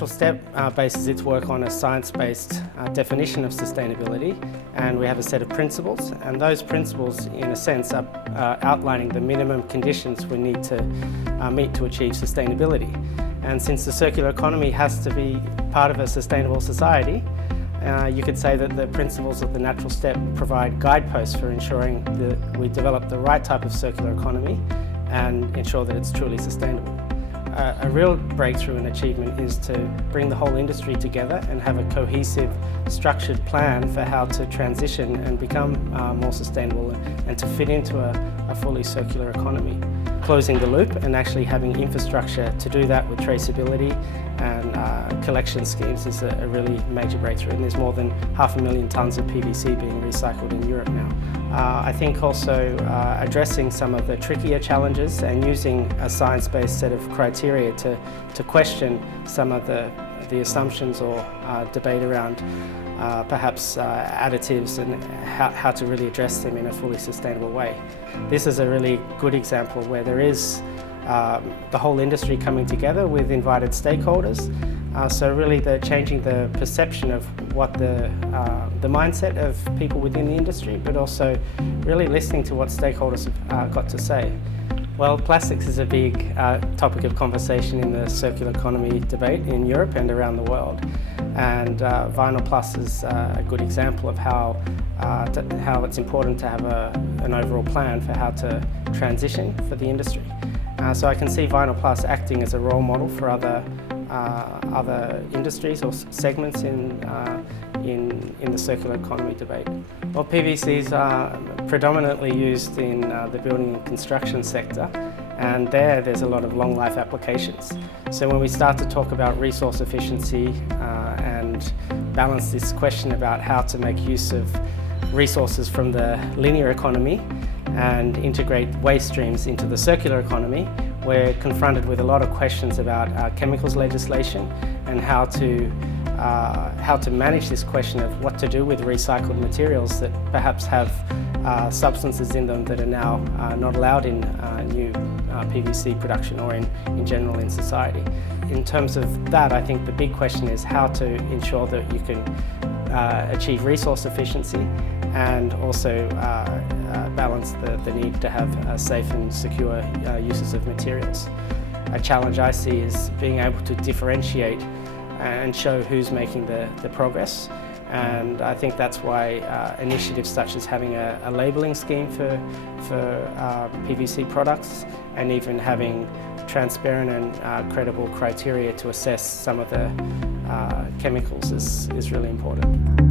Natural Step bases its work on a science-based definition of sustainability, and we have a set of principles, and those principles in a sense are outlining the minimum conditions we need to meet to achieve sustainability. And since the circular economy has to be part of a sustainable society, you could say that the principles of the Natural Step provide guideposts for ensuring that we develop the right type of circular economy and ensure that it's truly sustainable. A real breakthrough and achievement is to bring the whole industry together and have a cohesive, structured plan for how to transition and become more sustainable and to fit into a fully circular economy. Closing the loop and actually having infrastructure to do that with traceability and collection schemes is a really major breakthrough, and there's more than 500,000 tonnes of PVC being recycled in Europe now. I think also addressing some of the trickier challenges and using a science-based set of criteria to question some of the assumptions or debate around perhaps additives and how to really address them in a fully sustainable way. This is a really good example where there is the whole industry coming together with invited stakeholders. So really changing the perception of what the mindset of people within the industry, but also really listening to what stakeholders have got to say. Well, plastics is a big topic of conversation in the circular economy debate in Europe and around the world. And VinylPlus is a good example of how it's important to have an overall plan for how to transition for the industry. So I can see VinylPlus acting as a role model for other industries or segments in the circular economy debate. Well, PVCs are predominantly used in the building and construction sector, and there's a lot of long life applications. So when we start to talk about resource efficiency and balance this question about how to make use of resources from the linear economy and integrate waste streams into the circular economy, we're confronted with a lot of questions about chemicals legislation and how to manage this question of what to do with recycled materials that perhaps have substances in them that are now not allowed in new PVC production or in general in society. In terms of that, I think the big question is how to ensure that you can achieve resource efficiency and also balance the need to have safe and secure uses of materials. A challenge I see is being able to differentiate and show who's making the progress, and I think that's why initiatives such as having a labelling scheme for PVC products and even having transparent and credible criteria to assess some of the chemicals is really important.